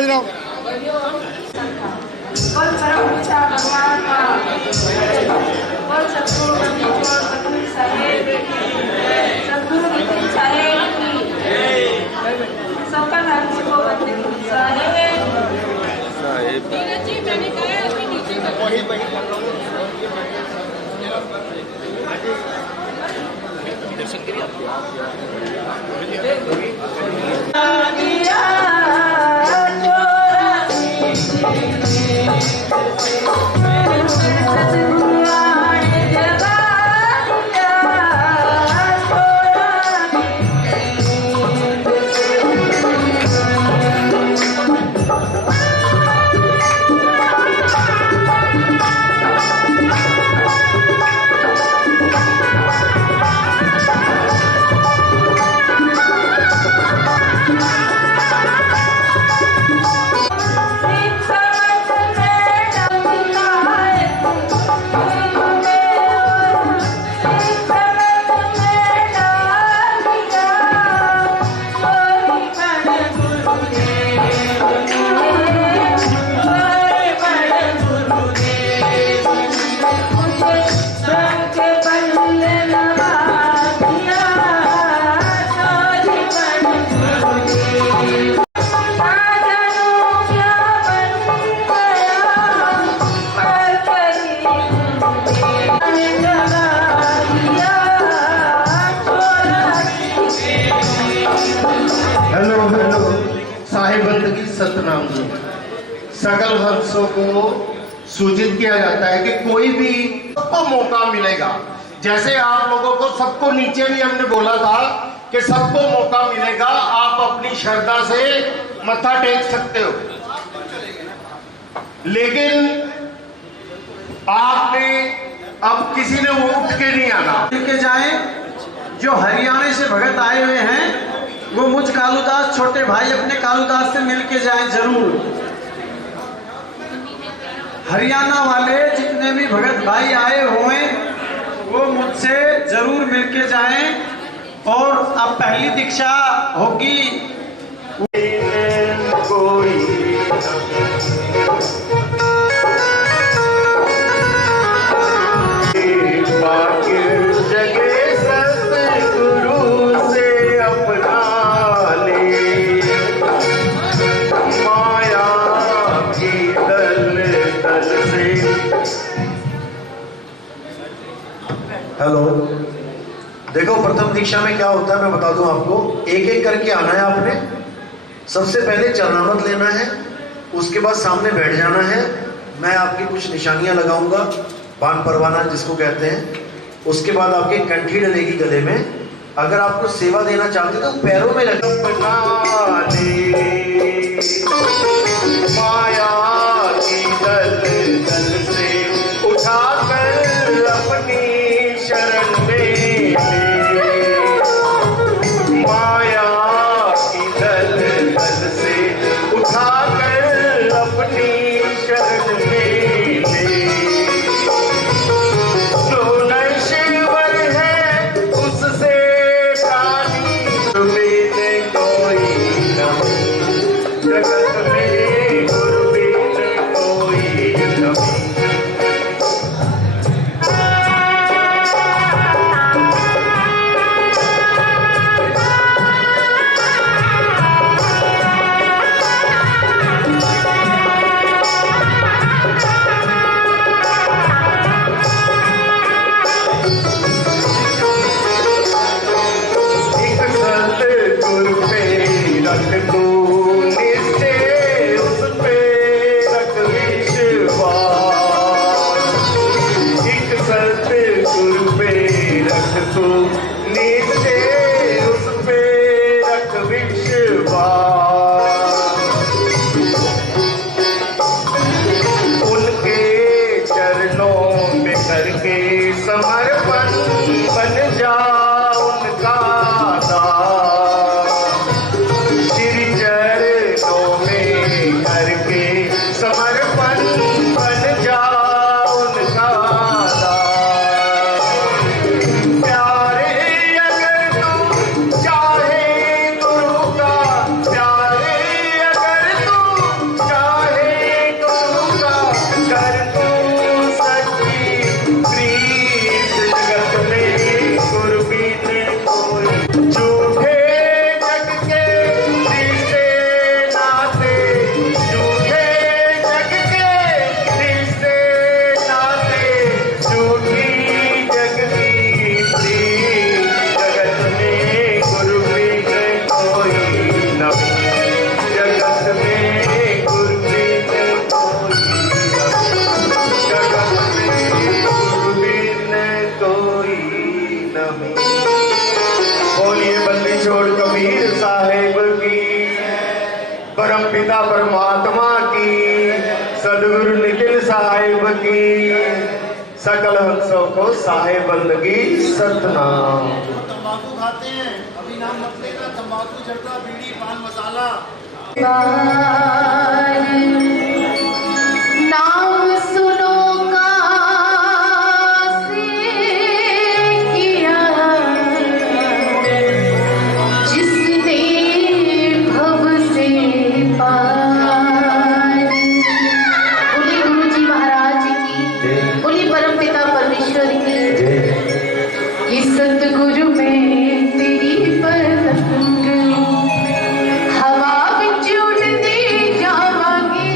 कह रहा हूँ। सतनाम सकल हर्षों को सूचित किया जाता है कि कोई भी सबको मौका मिलेगा। जैसे आप लोगों को सबको नीचे भी हमने बोला था कि सबको मौका मिलेगा, आप अपनी श्रद्धा से मत्था टेक सकते हो, लेकिन आपने अब किसी ने वो उठ के नहीं आना। के जाए जो हरियाणा से भगत आए हुए हैं वो मुझ कालूदास छोटे भाई अपने कालूदास से मिलके जाएं जरूर। हरियाणा वाले जितने भी भगत भाई आए हुए वो मुझसे जरूर मिलके जाएं। और अब पहली दीक्षा होगी। हेलो, देखो प्रथम दीक्षा में क्या होता है मैं बता दूं आपको। एक एक करके आना है आपने। सबसे पहले चरणामृत लेना है, उसके बाद सामने बैठ जाना है। मैं आपकी कुछ निशानियां लगाऊंगा, बाण परवाना जिसको कहते हैं। उसके बाद आपके कंठी डलेगी गले में। अगर आपको सेवा देना चाहते तो पैरों में लगे। माया की दल दल से उठाकर अपनी शरण में, माया की दल दल से उठाकर अपनी शरण में, जो नश्वर है उससे खाली में कोई नहीं, जगत में गुरबीन कोई नहीं। समर्पण बन जा उनका दास, श्री चरणों में करके समर्पण बन जा उनका दास। प्यारे अगर तू चाहे गुरु का, प्यारे अगर तू साहेब लगी सतनाम। तंबाकू खाते हैं अभी नाम मत लेना, तंबाकू जर्दा बीड़ी पान मसाला। नाम सुनो कासे किया जिसने भव से पार। बोले गुरु जी महाराज की, बोले परमपिता परमेश्वर की। ये सतगुरु में तेरी पतंग हवा बिच उड़ती जावांगी,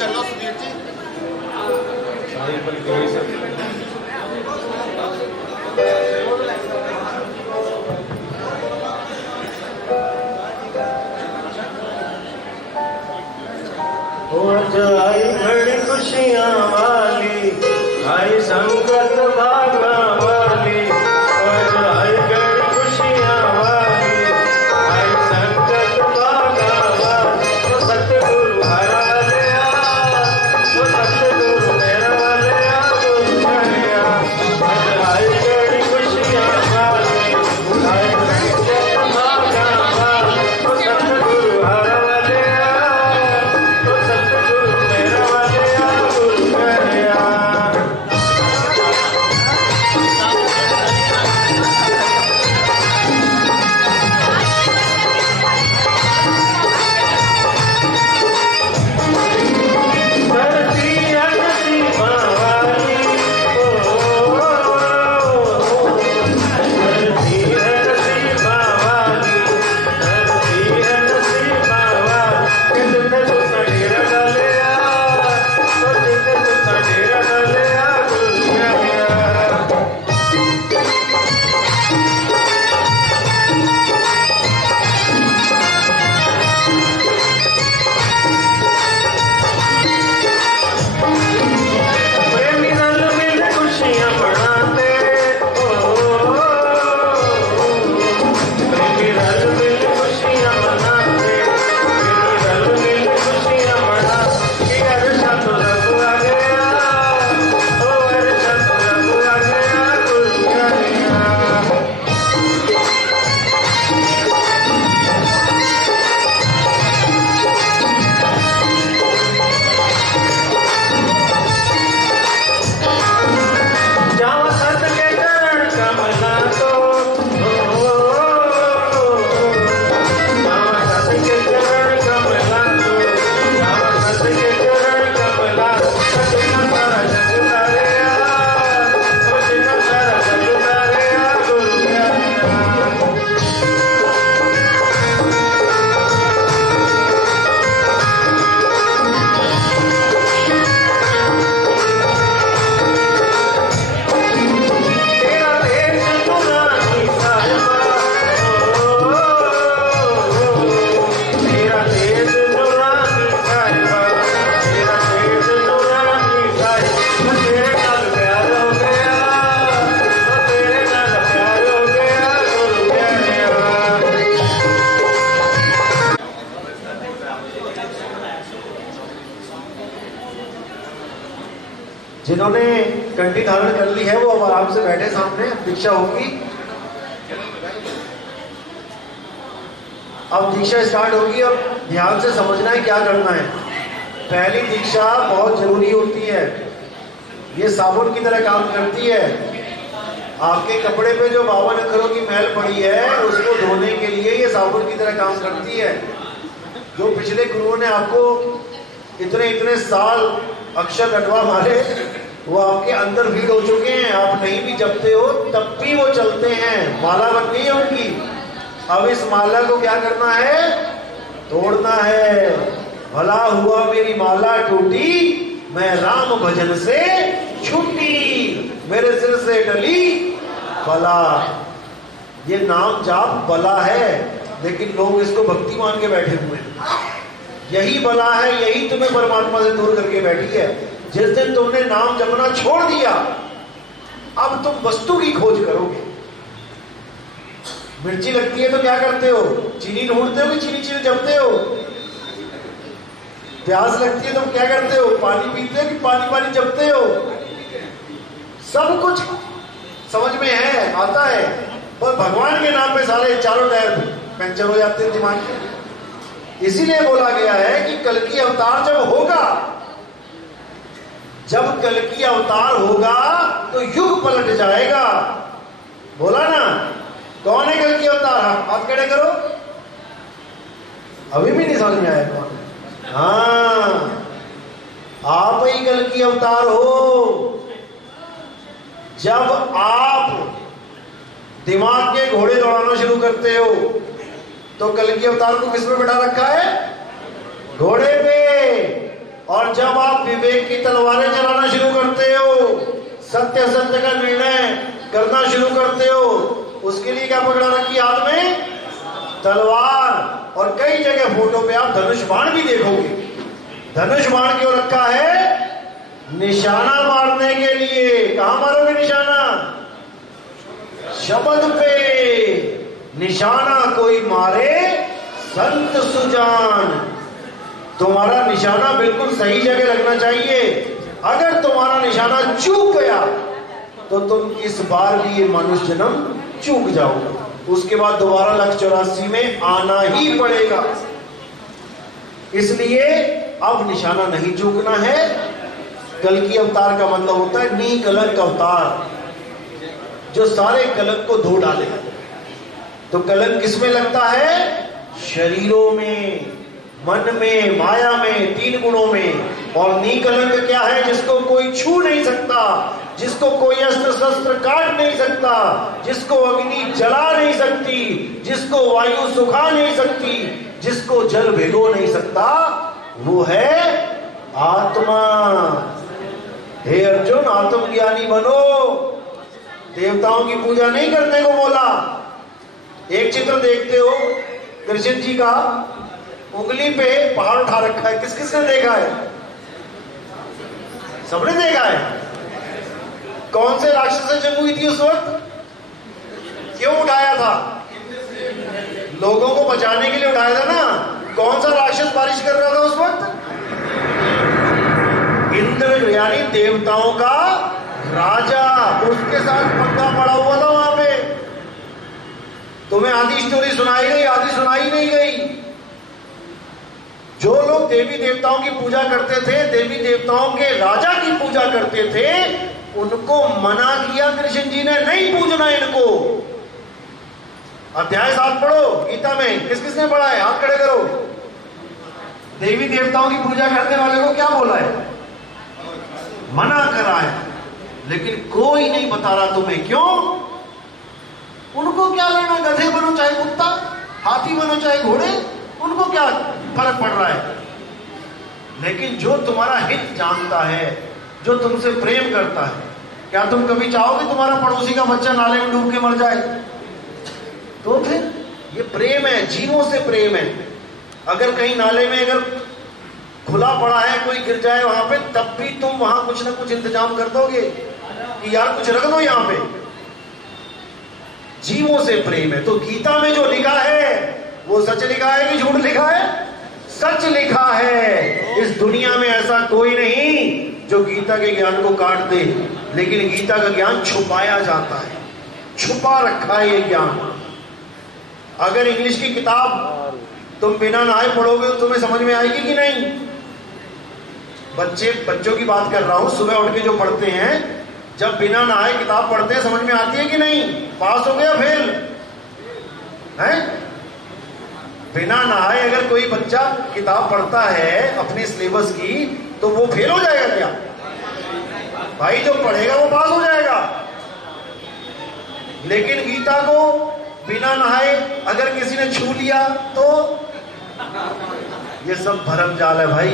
कर लो सुधीर जी। आई घड़ी खुशियाँ वाली, आई संकट भागना वाली, आई घड़ी खुशियाँ वाली, आई संकट भागना वाली। तो सतगुरु हरा ले आ, तो सतगुरु मेरा ले आ, आई घड़ी खुशियाँ वाली, आई संकट भागना वाली, तो सतगुरु हरा ले आ, तो सतगुरु मेरा ले आ, गुरु मेरे आ। धरती है नसीबा वाली, धरती है नसीबा वाली, धरती है नसीबा वाली। जितने तुझे डेरा डाले आ, तो जितने तुझे डेरा डाले आ, गुरु मेरे आ। प्रेमी रल मिल खुशियाँ मनाते, प्रेमी रल मिल खुशियाँ मनाते, प्रेमी रल मिल खुशियाँ मनाते। कि अर्शा तो रघु आ गया, ओ अर्शा तो रघु आ गया, गुरु मेरे आ। जावा सत के चरण कमला तो, जावा सत के चरण कमला तो, जावा सत के चरण कमला। जितना सारा जग तारे आ, ओ जितना सारा जग तारे आ, गुरु मेरे आ। तेरा देश नूरानी साहिबा, तेरा देश नूरानी साहिबा, तेरा देश नूरानी साहिबा। तेरे नाल प्यार हो गया, तेरे नाल प्यार हो गया, गुरु मेरे आ। जिन्होंने कंठी धारण कर ली है वो अब आराम से बैठे, सामने दीक्षा होगी। अब दीक्षा स्टार्ट होगी। अब ध्यान से समझना है क्या करना है। पहली दीक्षा बहुत जरूरी होती है, ये साबुन की तरह काम करती है। आपके कपड़े पे जो 52 अक्षरों की मैल पड़ी है उसको धोने के लिए ये साबुन की तरह काम करती है। जो पिछले गुरुओं ने आपको इतने इतने साल अक्षर रटवा मारे वो आपके अंदर भीड़ हो चुके हैं। आप नहीं भी जपते हो तब भी वो चलते हैं, माला बन गई है उनकी। अब इस माला को क्या करना है? तोड़ना है। भला हुआ मेरी माला टूटी, मैं राम भजन से छूटी, मेरे सिर से टली बला। ये नाम जाप बला है, लेकिन लोग इसको भक्ति मान के बैठे हुए हैं। यही बला है, यही तुम्हें परमात्मा से दूर करके बैठी है। जिस दिन तुमने नाम जपना छोड़ दिया, अब तुम वस्तु की खोज करोगे। मिर्ची लगती है तो क्या करते हो? चीनी ढूंढते हो कि चीनी चीनी जपते हो? प्यास लगती है तो क्या करते हो? पानी पीते हो कि पानी पानी जपते हो? सब कुछ समझ में है, आता है, पर भगवान के नाम पे सारे चारों टायर पंचर हो जाते हैं दिमाग के। इसीलिए बोला गया है कि कल की अवतार जब होगा, जब कल की अवतार होगा तो युग पलट जाएगा। बोला ना? कौन है कल की अवतार? हाथ खड़े करो। अभी भी नहीं समझ में आया कौन? हाँ, आप ही कल की अवतार हो। जब आप दिमाग के घोड़े दौड़ाना शुरू करते हो तो कल की अवतार को किस पे बैठा रखा है? घोड़े पे। और जब आप विवेक की तलवारें चलाना शुरू करते हो, सत्य असत्य का निर्णय करना शुरू करते हो, उसके लिए क्या पकड़ा रखी हाथ में? तलवार। और कई जगह फोटो पे आप धनुष बाण भी देखोगे। धनुष बाण क्यों रखा है? निशाना मारने के लिए। कहां मारोगे निशाना? शब्द पे। निशाना कोई मारे संत सुजान। तुम्हारा निशाना बिल्कुल सही जगह लगना चाहिए। अगर तुम्हारा निशाना चूक गया तो तुम इस बार भी ये मनुष्य जन्म चूक जाओगे। उसके बाद दोबारा लक्ष्य 84 में आना ही पड़ेगा। इसलिए अब निशाना नहीं चूकना है। कल की अवतार का मतलब होता है निकलंक अवतार, जो सारे कलंक को धो डाले। तो कलंक किसमें लगता है? शरीरों में, मन में, माया में, 3 गुणों में। और निकलंक क्या है? जिसको कोई छू नहीं सकता, जिसको कोई अस्त्र शस्त्र काट नहीं सकता, जिसको अग्नि जला नहीं सकती, जिसको वायु सुखा नहीं सकती, जिसको जल भिगो नहीं सकता, वो है आत्मा। हे अर्जुन, आत्मज्ञानी बनो। देवताओं की पूजा नहीं करने को बोला। एक चित्र देखते हो कृष्ण जी का, उंगली पे पहाड़ उठा रखा है। किस किसने देखा है? सबने देखा है। कौन से राक्षस से जंग हुई थी उस वक्त? क्यों उठाया था? लोगों को बचाने के लिए उठाया था ना। कौन सा राक्षस बारिश कर रहा था उस वक्त? इंद्र, यानी देवताओं का राजा। उसके साथ पंगा पड़ा हुआ था वहां पे। तुम्हें आधी स्टोरी सुनाई गई, आधी सुनाई नहीं गई। जो लोग देवी देवताओं की पूजा करते थे, देवी देवताओं के राजा की पूजा करते थे, उनको मना किया कृष्ण जी ने, नहीं पूजना इनको। अध्याय 7 पढ़ो गीता में। किस किसने पढ़ा है? हाथ खड़े करो। देवी देवताओं की पूजा करने वाले को क्या बोला है? मना करा है। लेकिन कोई नहीं बता रहा तुम्हें। क्यों? उनको क्या लेना? गधे बनो चाहे कुत्ता, हाथी बनो चाहे घोड़े, उनको क्या फर्क पड़ रहा है? लेकिन जो तुम्हारा हित जानता है, जो तुमसे प्रेम करता है, क्या तुम कभी चाहोगे तुम्हारा पड़ोसी का बच्चा नाले में डूब के मर जाए? तो फिर ये प्रेम है, जीवों से प्रेम है। अगर कहीं नाले में अगर खुला पड़ा है, कोई गिर जाए वहां पे, तब भी तुम वहां कुछ ना कुछ इंतजाम कर दोगे कि यार कुछ रख दो यहां पे। जीवों से प्रेम है। तो गीता में जो लिखा है वो सच लिखा है कि झूठ लिखा है? सच लिखा है। इस दुनिया में ऐसा कोई नहीं जो गीता के ज्ञान को काट दे। लेकिन गीता का ज्ञान छुपाया जाता है, छुपा रखा है ये ज्ञान। अगर इंग्लिश की किताब तुम बिना नहाए पढ़ोगे तो तुम्हें समझ में आएगी कि नहीं? बच्चों की बात कर रहा हूं, सुबह उठ के जो पढ़ते हैं, जब बिना नहाए किताब पढ़ते हैं, समझ में आती है कि नहीं? पास हो गया फेल है? बिना नहाए अगर कोई बच्चा किताब पढ़ता है अपनी सिलेबस की, तो वो फेल हो जाएगा क्या? भाई जो पढ़ेगा वो पास हो जाएगा। लेकिन गीता को बिना नहाए अगर किसी ने छू लिया तो ये सब भरम जाल है भाई।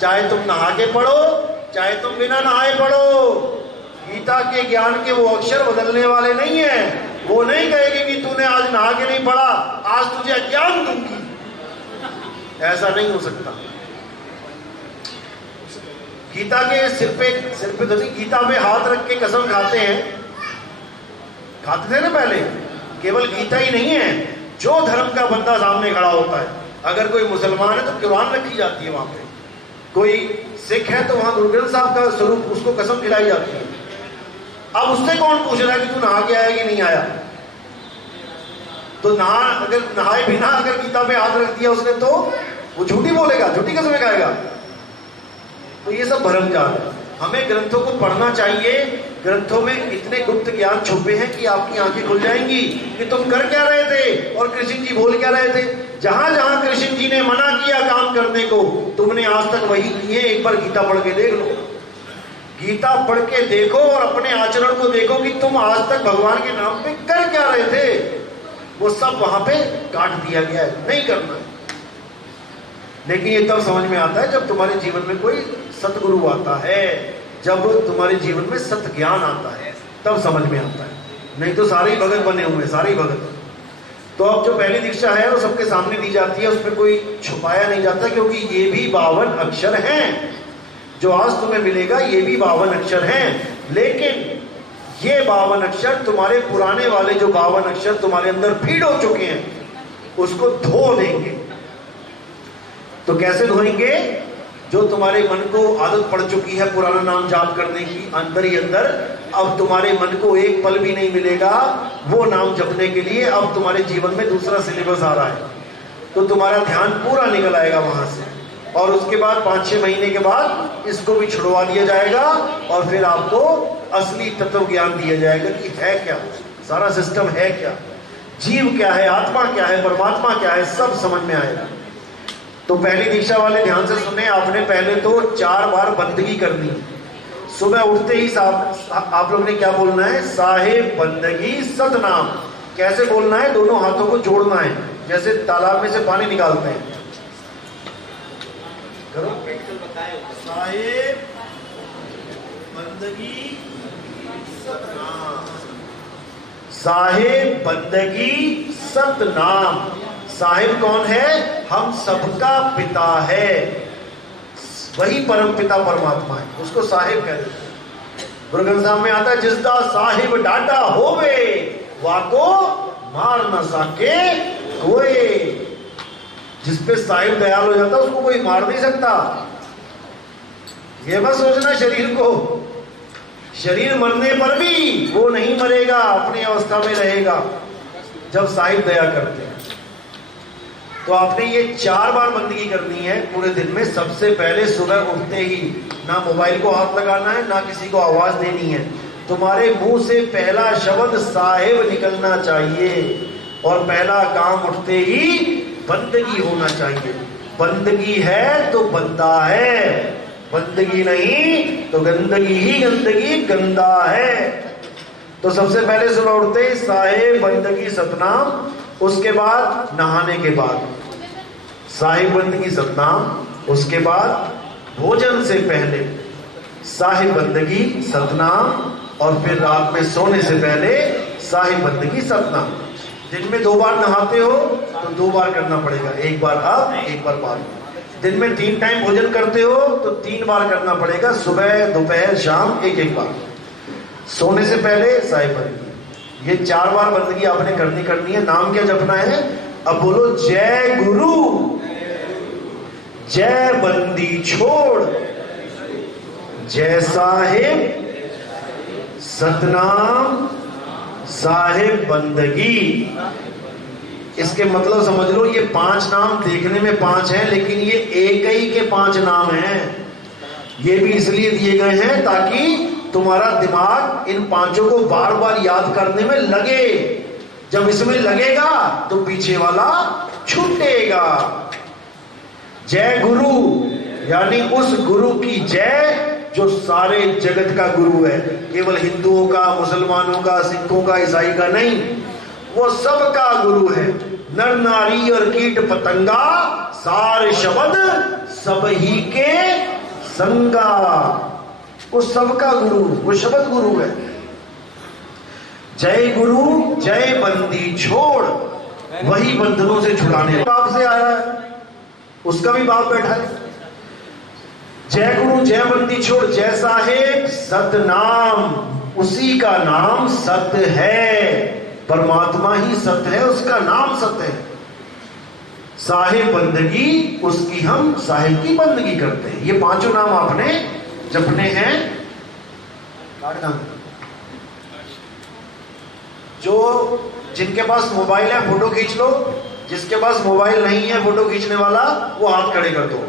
चाहे तुम नहा के पढ़ो, चाहे तुम बिना नहाए पढ़ो, गीता के ज्ञान के वो अक्षर बदलने वाले नहीं है। वो नहीं कहेगी कि तूने आज नहा के नहीं पढ़ा, आज तुझे अज्ञान दूंगी। ऐसा नहीं हो सकता। गीता के सिर पे तो नहीं, गीता पे हाथ रख के कसम खाते हैं, खाते थे ना पहले। केवल गीता ही नहीं है, जो धर्म का बंदा सामने खड़ा होता है, अगर कोई मुसलमान है तो कुरान रखी जाती है वहां पे, कोई सिख है तो वहां गुरु ग्रंथ साहब का स्वरूप, उसको कसम खिलाई जाती है। अब उससे कौन पूछ रहा है कि तू नहा के आया कि नहीं आया? तो अगर नहाए बिना अगर गीता पे हाथ रख दिया उसने तो वो झूठी बोलेगा, झूठी कसमें खाएगा। तो ये सब भरमजाल है। हमें ग्रंथों को पढ़ना चाहिए। ग्रंथों में इतने गुप्त ज्ञान छुपे हैं कि आपकी आंखें खुल जाएंगी कि तुम कर क्या रहे थे और कृष्ण जी बोल क्या रहे थे। जहां जहां कृष्ण जी ने मना किया काम करने को, तुमने आज तक वही किए। एक बार गीता पढ़ के देख लो, गीता पढ़ के देखो और अपने आचरण को देखो कि तुम आज तक भगवान के नाम पे कर क्या रहे थे। वो सब वहां पे काट दिया गया है, नहीं करना। लेकिन ये तब समझ में आता है जब तुम्हारे जीवन में कोई सतगुरु आता है, जब तुम्हारे जीवन में सत ज्ञान आता है, तब समझ में आता है। नहीं तो सारे ही भगत बने हुए, सारे ही भगत। तो अब जो पहली दीक्षा है वो सबके सामने दी जाती है, उसमें कोई छुपाया नहीं जाता, क्योंकि ये भी 52 अक्षर हैं। जो आज तुम्हें मिलेगा ये भी 52 अक्षर हैं, लेकिन ये 52 अक्षर तुम्हारे पुराने वाले जो 52 अक्षर तुम्हारे अंदर फीड हो चुके हैं उसको धो देंगे। तो कैसे धोएंगे? जो तुम्हारे मन को आदत पड़ चुकी है पुराना नाम जाप करने की अंदर ही अंदर, अब तुम्हारे मन को एक पल भी नहीं मिलेगा वो नाम जपने के लिए। अब तुम्हारे जीवन में दूसरा सिलेबस आ रहा है, तो तुम्हारा ध्यान पूरा निकल आएगा वहां से, और उसके बाद 5-6 महीने के बाद इसको भी छुड़वा दिया जाएगा, और फिर आपको असली तत्व ज्ञान दिया जाएगा कि है क्या, सारा सिस्टम है क्या, जीव क्या है, आत्मा क्या है, परमात्मा क्या है, सब समझ में आएगा। तो पहली दीक्षा वाले ध्यान से सुने, आपने पहले तो 4 बार बंदगी करनी है। सुबह उठते ही आप लोग ने क्या बोलना है? साहेब बंदगी सतनाम। कैसे बोलना है? दोनों हाथों को जोड़ना है, जैसे तालाब में से पानी निकालते हैं। करो। साहेब बंदगी सतनाम, साहेब बंदगी सतनाम। साहिब कौन है? हम सबका पिता है, वही परम पिता परमात्मा है, उसको साहिब कहते हैं। गुरु ग्रंथ साहब में आता है, जिसदा साहिब डाटा होवे वाको मार न सके कोई। जिसपे साहिब दयाल हो जाता उसको कोई मार नहीं सकता। ये मत सोचना शरीर को, शरीर मरने पर भी वो नहीं मरेगा, अपनी अवस्था में रहेगा जब साहिब दया करते हैं। तो आपने ये 4 बार बंदगी करनी है पूरे दिन में। सबसे पहले सुबह उठते ही ना मोबाइल को हाथ लगाना है, ना किसी को आवाज देनी है। तुम्हारे मुंह से पहला शब्द साहिब निकलना चाहिए, और पहला काम उठते ही बंदगी होना चाहिए। बंदगी है तो बंदा है, बंदगी नहीं तो गंदगी ही गंदगी, गंदा है। तो सबसे पहले सुबह उठते ही साहिब बंदगी सतनाम, उसके बाद नहाने के बाद साहिब बंदगी सतनाम, उसके बाद भोजन से पहले साहिब बंदगी सतनाम, और फिर रात में सोने से पहले साहिब बंदगी सतनाम। दिन में 2 बार नहाते हो तो 2 बार करना पड़ेगा, 1 बार अब 1 बार बाद। दिन में 3 टाइम भोजन करते हो तो 3 बार करना पड़ेगा, सुबह दोपहर शाम 1-1 बार। सोने से पहले साहिब बंदगी। ये 4 बार बंदगी आपने करनी है। नाम क्या जपना है? अब बोलो, जय गुरु, जय बंदी छोड़, जय साहिब सतनाम, साहिब बंदगी। इसके मतलब समझ लो, ये 5 नाम देखने में 5 हैं, लेकिन ये एक ही के 5 नाम हैं। ये भी इसलिए दिए गए हैं ताकि तुम्हारा दिमाग इन 5 को बार बार याद करने में लगे। जब इसमें लगेगा तो पीछे वाला छूटेगा। जय गुरु यानी उस गुरु की जय जो सारे जगत का गुरु है, केवल हिंदुओं का, मुसलमानों का, सिखों का, ईसाई का नहीं, वो सबका गुरु है। नर नारी और कीट पतंगा सारे शब्द सब ही के संगा। वो सबका गुरु, वो शब्द गुरु है। जय गुरु जय बंदी छोड़, वही बंधनों से छुड़ाने। बाप से आया है, उसका भी बाप बैठा है। जय गुरु जय बंदी छोड़, जय साहेब सतनाम, उसी का नाम सत्य है। परमात्मा ही सत्य है, उसका नाम सत्य है। साहेब बंदगी, उसकी हम साहेब की बंदगी करते हैं। ये 5 नाम आपने जपने हैं। जो जिनके पास मोबाइल है फोटो खींच लो, जिसके पास मोबाइल नहीं है फोटो खींचने वाला वो हाथ खड़े कर दो।